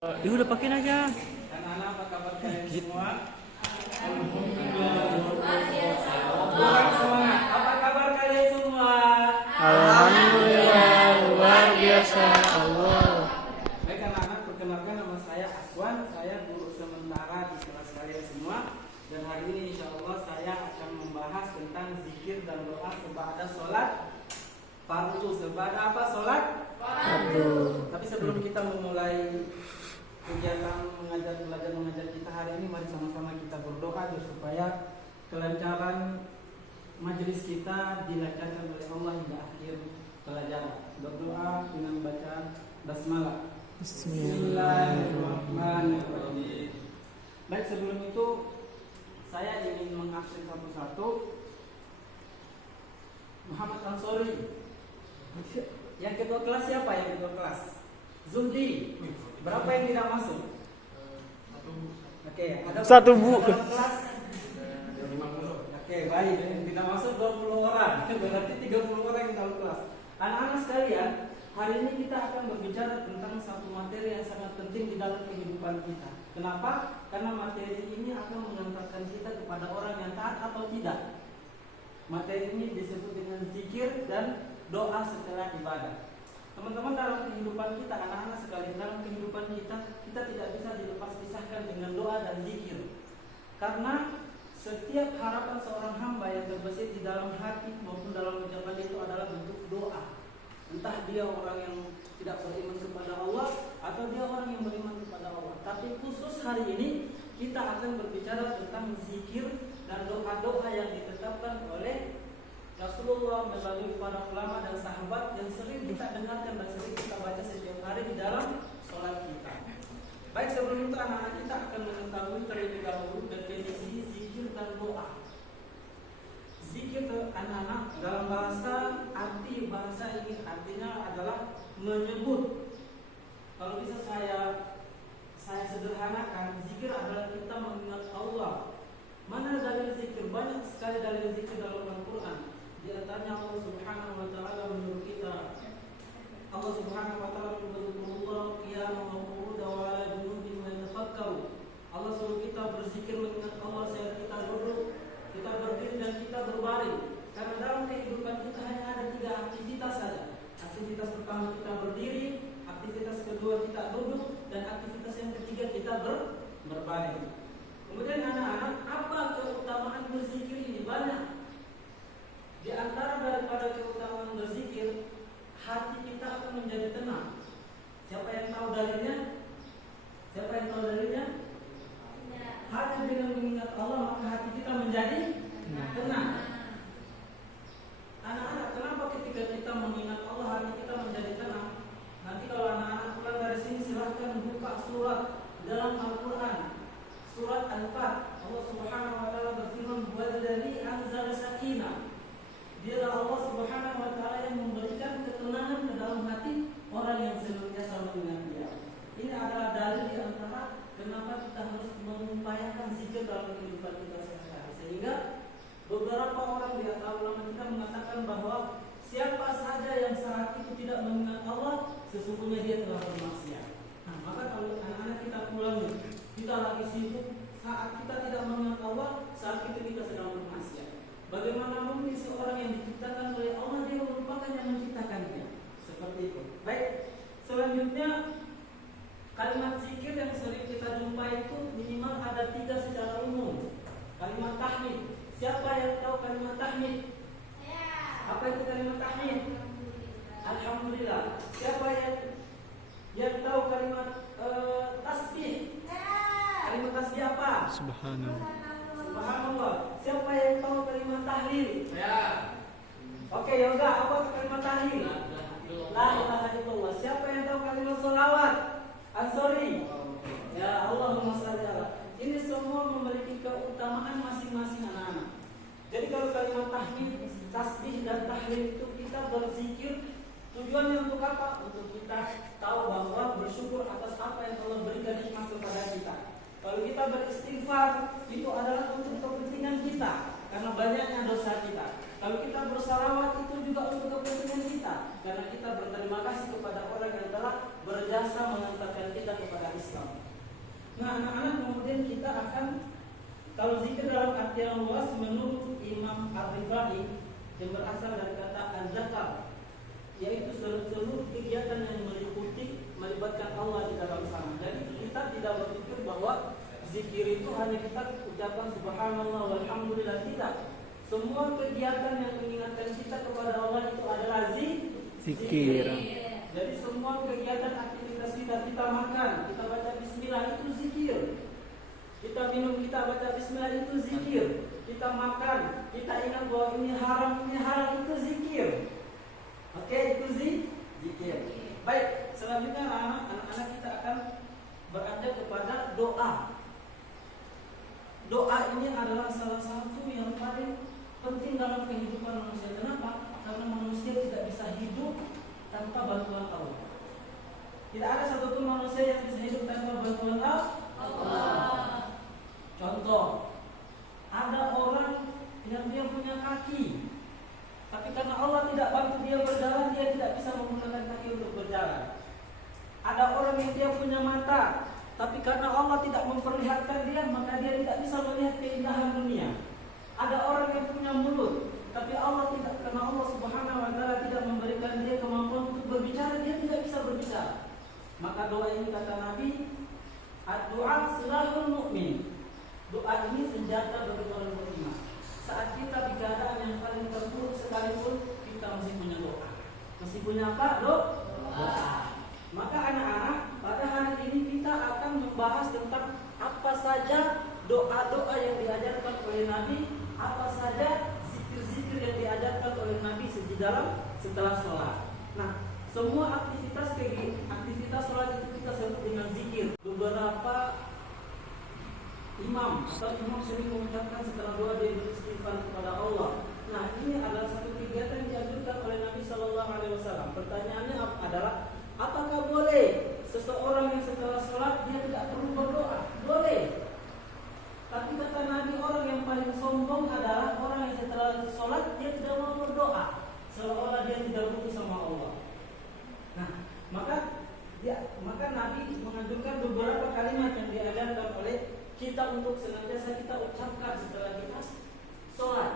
Ya udah pakein aja. Anak-anak, apa kabar kalian semua? Semangat. Apa kabar kalian semua? Alhamdulillah, luar biasa Allah. Baik anak-anak, perkenalkan nama saya Aswan. Saya guru sementara di kelas kalian semua. Dan hari ini insya Allah saya akan membahas tentang zikir dan doa sebada sholat fardu. Sebada apa sholat? Aduh. Tapi sebelum kita memulai kegiatan belajar mengajar kita hari ini, mari sama-sama kita berdoa supaya kelancaran majelis kita dilancarkan oleh Allah hingga akhir pelajaran. Berdoa dengan bacaan basmalah. Bismillahirrahmanirrahim. Baik, sebelum itu saya ingin mengabsen satu-satu. Muhammad Ansori. Yang ketua kelas siapa yang ketua kelas? Zuldi. Berapa yang tidak masuk? Oke, ada Satu, Bu. dalam kelas? 50. Oke, baik. Yang tidak masuk 20 orang. Berarti 30 orang yang dalam kelas. Anak-anak sekalian, hari ini kita akan berbicara tentang satu materi yang sangat penting di dalam kehidupan kita. Kenapa? Karena materi ini akan mengantarkan kita kepada orang yang taat atau tidak. Materi ini disebut dengan zikir dan doa setelah ibadah. Teman-teman, dalam kehidupan kita, anak-anak sekalian, dalam kehidupan kita tidak bisa dilepas pisahkan dengan doa dan zikir. Karena setiap harapan seorang hamba yang terbesit di dalam hati maupun dalam ucapan itu adalah bentuk doa. Entah dia orang yang tidak beriman kepada Allah atau dia orang yang beriman kepada Allah. Tapi khusus hari ini kita akan berbicara tentang zikir dan doa-doa yang ditetapkan oleh Rasulullah melalui para ulama dan sahabat yang sering kita dengarkan dan sering kita baca setiap hari di dalam sholat kita. Baik, sebelum itu anak-anak kita akan mengetahui terlebih dahulu definisi zikir dan doa. Zikir anak-anak dalam arti bahasa ini artinya adalah menyebut. Kalau bisa saya sederhanakan, zikir adalah kita mengingat Allah. Mana dalil zikir? Banyak sekali dalil zikir dalam Al-Quran. Di antaranya Allah Subhanahu wa taala menyuruh kita. Allah Subhanahu wa taala menyuruh qiyaman wa qu'udan wa 'ala junubihim yatafakkaru. Allah suruh kita berzikir mengingat Allah saat kita duduk, kita berdiri dan kita berbaring. Karena dalam kehidupan kita hanya ada 3 aktivitas saja. Aktivitas pertama kita berdiri, aktivitas kedua kita duduk, dan aktivitas yang ketiga kita berbaring. Kemudian anak-anak, apa keutamaan berzikir ini? Banyak. Di antara daripada keutamaan berzikir, hati kita akan menjadi tenang. Siapa yang tahu dalilnya? Hanya dengan mengingat Allah maka hati kita menjadi tenang. Anak-anak, kenapa ketika kita mengingat Allah hati kita menjadi tenang? Nanti kalau anak-anak pulang dari sini silahkan buka surat dalam Al-Quran, surat Al-Fat. Allah Subhanahu wa taala berfirman, "Wadzalladzi anzala sakinah." Dialah Allah Subhanahu wa taala yang memberikan ketenangan ke dalam hati orang yang senantiasa mengingat Dia. Ini adalah dalil di antara kenapa kita harus mengupayakan zikir dalam kehidupan kita sehari-hari. Sehingga beberapa orang di antara ulama kita mengatakan bahwa siapa saja yang saat itu tidak mengingat Allah, sesungguhnya dia telah bermaksiat. Nah, maka kalau anak-anak kita pulang, kita lagi sibuk, saat kita tidak mengingat Allah, saat itu kita sedang bermaksiat. Bagaimana mungkin seorang yang diciptakan oleh Allah dia merupakan yang menciptakannya? Seperti itu. Baik, selanjutnya kalimat zikir yang sering kita jumpai itu minimal ada 3 secara umum. Kalimat tahmid. Siapa yang tahu kalimat tahmid? Apa itu kalimat tahmid? Alhamdulillah. Siapa yang tahu kalimat tasbih? Kalimat tasbih apa? Subhanallah. Subhanallah. Siapa yang tahu kalimat tahlil? Oke, yaudah. Apa kalimat tahlil? La ilaha illallah. Siapa yang tahu kalimat sholawat? Ansori. Ya, Allahumma shalli ala. Ini semua memiliki keutamaan masing-masing anak-anak. Jadi kalau kalimat tahmid, tasbih dan tahlil itu kita berzikir, tujuannya untuk apa? Untuk kita tahu bahwa bersyukur atas apa yang Allah berikan nikmat kepada kita. Kalau kita beristighfar, itu adalah untuk kepentingan kita, karena banyaknya dosa kita. Kalau kita bersalawat, itu juga untuk kepentingan kita, karena kita berterima kasih kepada orang yang telah berjasa mengantarkan kita kepada Islam. akan, kalau zikir dalam arti yang luas menurut Imam Ar-Rifai yang berasal dari kata al-zakar, yaitu seluruh kegiatan yang melibatkan Allah di dalam sana. Jadi kita tidak berpikir bahwa zikir itu hanya kita ucapkan subhanallah walhamdulillah, tidak. Semua kegiatan yang mengingatkan kita kepada Allah itu adalah Zikir. Jadi semua kegiatan aktivitas kita makan, kita baca bismillah itu zikir. Kita minum, kita baca bismillah itu zikir. Kita makan, kita ingat bahwa ini haram itu zikir. Oke, itu zikir. Baik, selanjutnya anak-anak kita akan beranjak kepada doa. Doa ini adalah salah satu yang paling penting dalam kehidupan manusia. Kenapa? Karena manusia tidak bisa hidup tanpa bantuan Allah. Tidak ada satupun manusia yang bisa hidup tanpa bantuan Allah. Contoh, ada orang yang dia punya kaki, tapi karena Allah tidak bantu dia berjalan, dia tidak bisa menggunakan kaki untuk berjalan. Ada orang yang dia punya mata, tapi karena Allah tidak memperlihatkan dia, maka dia tidak bisa melihat keindahan dunia. Ada orang yang punya mulut, tapi Allah tidak, karena Allah Subhanahu wa taala tidak memberikan dia kemampuan untuk berbicara, dia tidak bisa berbicara. Maka doa ini kata Nabi, ad-du'a silahul mu'min. Doa ini senjata bagi orang beriman. Saat kita di keadaan yang paling terburuk sekalipun, kita masih punya doa. Masih punya apa? Doa. Maka anak-anak, pada hari ini kita akan membahas tentang apa saja doa-doa yang diajarkan oleh Nabi, apa saja zikir-zikir yang diajarkan oleh Nabi setelah sholat. Nah, semua aktivitas sholat itu kita sebut dengan zikir. Beberapa imam sering mengucapkan setelah doa dia beristighfar kepada Allah. Nah, ini adalah satu kegiatan yang dianjurkan oleh Nabi Shallallahu Alaihi Wasallam. Pertanyaannya adalah, apakah boleh seseorang yang setelah sholat dia tidak perlu berdoa? Boleh. Tapi kata Nabi, orang yang paling sombong adalah orang yang setelah sholat dia tidak mau berdoa, seolah-olah dia tidak butuh sama Allah. Nah, maka Nabi menganjurkan beberapa kalimat yang diajarkan oleh kita untuk senantiasa kita ucapkan setelah kita sholat.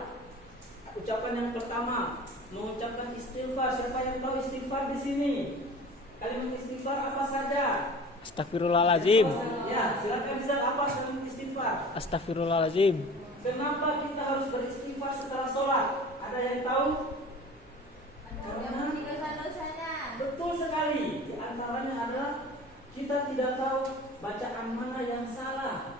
Ucapan yang pertama, mengucapkan istighfar. Siapa yang tahu istighfar di sini? Kalimat istighfar apa saja? Astagfirullahaladzim. Ya, silakan Rizal, apa kalimat istighfar? Astagfirullahaladzim. Kenapa kita harus beristighfar setelah sholat? Ada yang tahu? Karena betul sekali. Di antaranya adalah kita tidak tahu bacaan mana yang salah.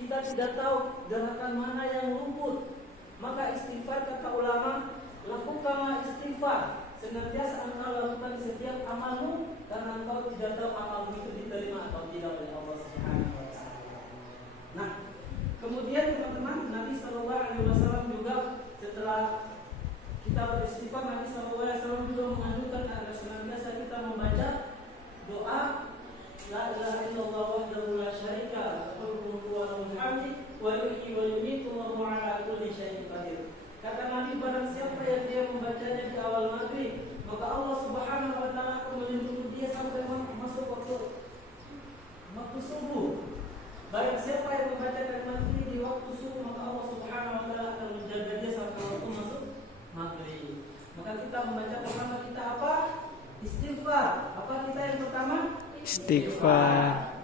Kita tidak tahu gerakan mana yang luput. Maka istighfar, kata ulama, lakukanlah istighfar. Senantiasa engkau lakukan setiap amalmu, karena engkau tidak tahu amalmu itu diterima atau tidak oleh Allah Subhanahu wa taala. Nah, kemudian teman-teman, Nabi Shallallahu Alaihi Wasallam juga setelah kita beristighfar, Nabi Shallallahu Alaihi Wasallam juga menganjurkan agar senantiasa kita membaca doa La ilaha illallah wahdahu la syarika lahu wa lahul hamd wa yuhyi wa yumiitu wa huwa ala kulli syai'in qadir. Kata Nabi, barang siapa yang dia membacanya di awal maghrib, maka Allah Subhanahu wa taala akan melindungi dia sampai masuk waktu subuh. Barang siapa yang membaca kalimat ini di waktu subuh, maka Allah Subhanahu wa taala akan menjaga dia sampai waktu masuk maghrib. Maka kita membaca pertama kita apa? Istighfar. Apa kita yang pertama? Istighfar.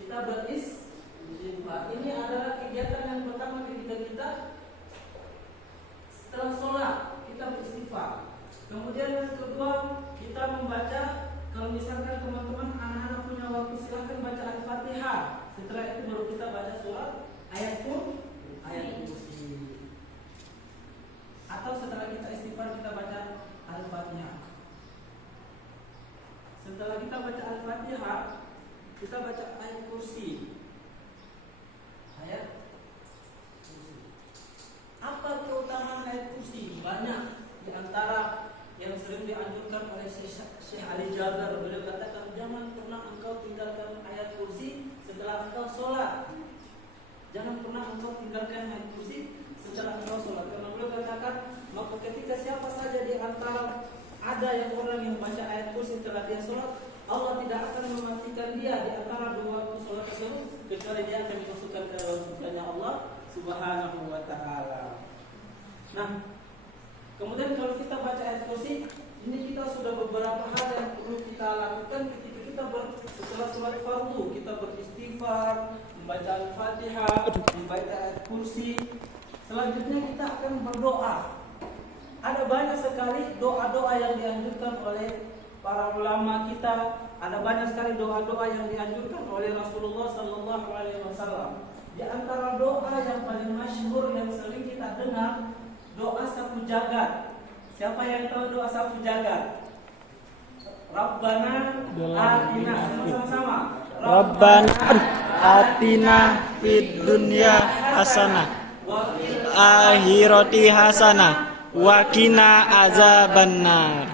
Kita beristighfar. Ini adalah kegiatan yang pertama ketika kita setelah sholat kita beristighfar. Kemudian yang kedua kita membaca, kalau misalkan teman-teman anak-anak punya waktu silahkan baca Al-Fatihah. Setelah itu baru kita baca surat ayat kursi. Atau setelah kita istighfar kita baca Al-Fatihah. Setelah kita baca Al-Fatihah, kita baca ayat kursi. Ayat kursi. Apa keutamaan ayat kursi? Banyak. Di antara yang sering dianjurkan oleh Syekh Ali Jaber, beliau katakan, jangan pernah engkau tinggalkan ayat kursi setelah engkau sholat. Jangan pernah engkau tinggalkan ayat kursi setelah engkau sholat. Karena beliau katakan, maka ketika siapa saja di antara ada yang orang yang baca ayat kursi setelah dia sholat, Allah tidak akan mematikan dia di antara dua waktu sholat tersebut tersebut kecuali dia akan dimasukkan ke dalam surganya Allah Subhanahu wa taala. Nah, kemudian kalau kita baca ayat kursi, ini kita sudah beberapa hal yang perlu kita lakukan ketika kita setelah sholat fardu, kita beristighfar, membaca Al-Fatihah, membaca ayat kursi. Selanjutnya kita akan berdoa. Ada banyak sekali doa-doa yang dianjurkan oleh para ulama kita. Ada banyak sekali doa-doa yang dianjurkan oleh Rasulullah sallallahu alaihi wasallam. Di antara doa yang paling masyhur yang sering kita dengar, doa sapu jagat. Siapa yang tahu doa sapu jagat? Rabbana atina, sama-sama. Rabbana atina fid dunya hasanah wa fil akhirati hasanah wa qina azabannar.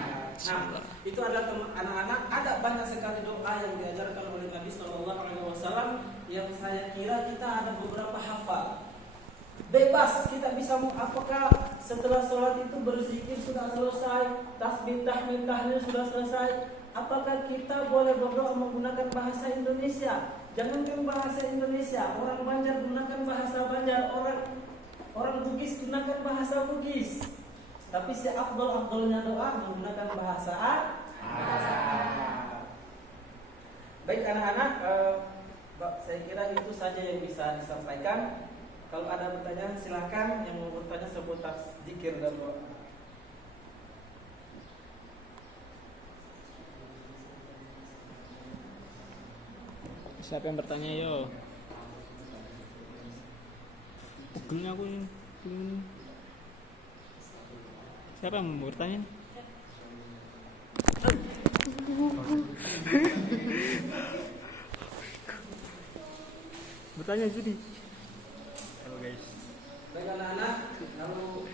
Nah, itu adalah anak-anak, ada banyak sekali doa yang diajarkan oleh Nabi Shallallahu Alaihi Wasallam yang saya kira kita ada beberapa hafal. Bebas kita bisa, apakah setelah sholat itu berzikir sudah selesai, tasbih tahmid tahlil sudah selesai, apakah kita boleh berdoa menggunakan bahasa Indonesia? Jangankan bahasa Indonesia, orang Banjar gunakan bahasa Banjar, orang Bugis gunakan bahasa Bugis. Tapi seafdol-afdolnya doa menggunakan bahasa Arab. Baik anak-anak, saya kira itu saja yang bisa disampaikan. Kalau ada pertanyaan silakan, yang mau bertanya seputar zikir dan doa. Siapa yang bertanya yo? Pegelnya aku ini. Siapa yang mau bertanya? Bertanya jadi. Halo guys. Baik anak-anak, kalau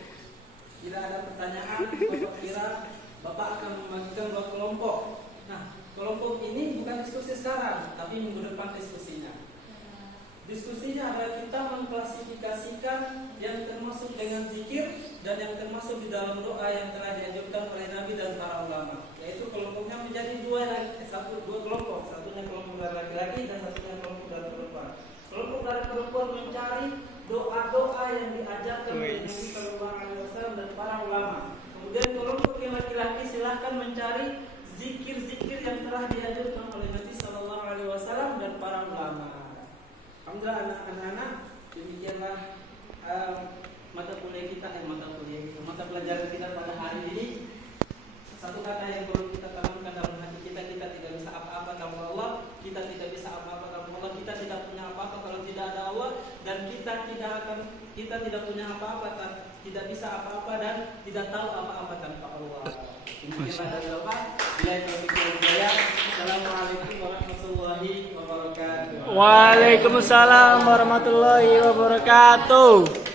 tidak ada pertanyaan, Bapak kira Bapak akan membagikan dua kelompok. Nah, kelompok ini bukan diskusi sekarang, tapi minggu depan diskusinya. Diskusinya adalah kita mengklasifikasikan yang termasuk dengan zikir dan yang termasuk di dalam doa yang telah dianjurkan oleh Nabi dan para ulama. Yaitu kelompoknya menjadi dua kelompok. Satunya kelompok dari laki-laki dan satunya kelompok dari perempuan. Kelompok dari perempuan mencari doa-doa yang diajarkan oleh Nabi Sallallahu Alaihi Wasallam dan para ulama. Kemudian kelompok yang laki-laki silahkan mencari zikir-zikir yang telah diajarkan oleh Nabi Sallallahu Alaihi Wasallam dan para ulama. Alhamdulillah anak-anak, demikianlah mata pelajaran kita pada hari ini. Satu kata yang perlu kita tanamkan dalam hati kita, kita tidak bisa apa-apa tanpa Allah, kita tidak bisa apa-apa tanpa Allah, kita tidak punya apa-apa kalau tidak ada Allah, dan kita tidak punya apa-apa, tidak bisa apa-apa dan tidak tahu apa-apa tanpa Allah. Demikianlah dari Bapak. Assalamualaikum warahmatullahi wabarakatuh. Waalaikumsalam warahmatullahi wabarakatuh.